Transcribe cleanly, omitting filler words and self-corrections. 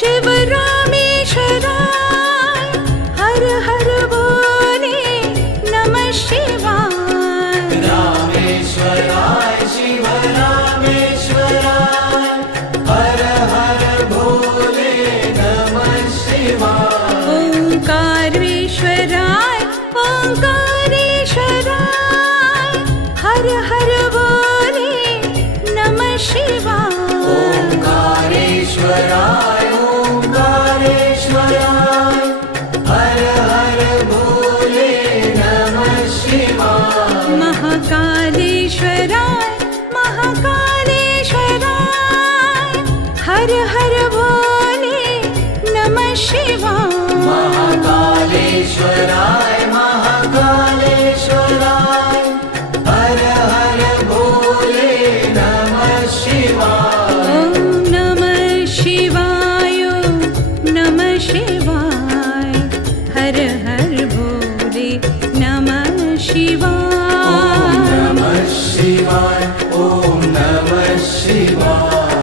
शिवरामेश्वराय हर हर बोले नमः शिवाय। रामेश्वराय शिव रामेश्वराय हर हर भोले नमः शिवाय। ओंकारेश्वराय ओंकारेश्वराय हर हर बोले नमः शिवाय। ओंकारेश्वराय ओंकारेश्वराय हर हर भोले नमः शिवाय। महाकालेश्वराय महाकालेश्वराय हर हर भोले नमः शिवाय। महाकालेश्वराय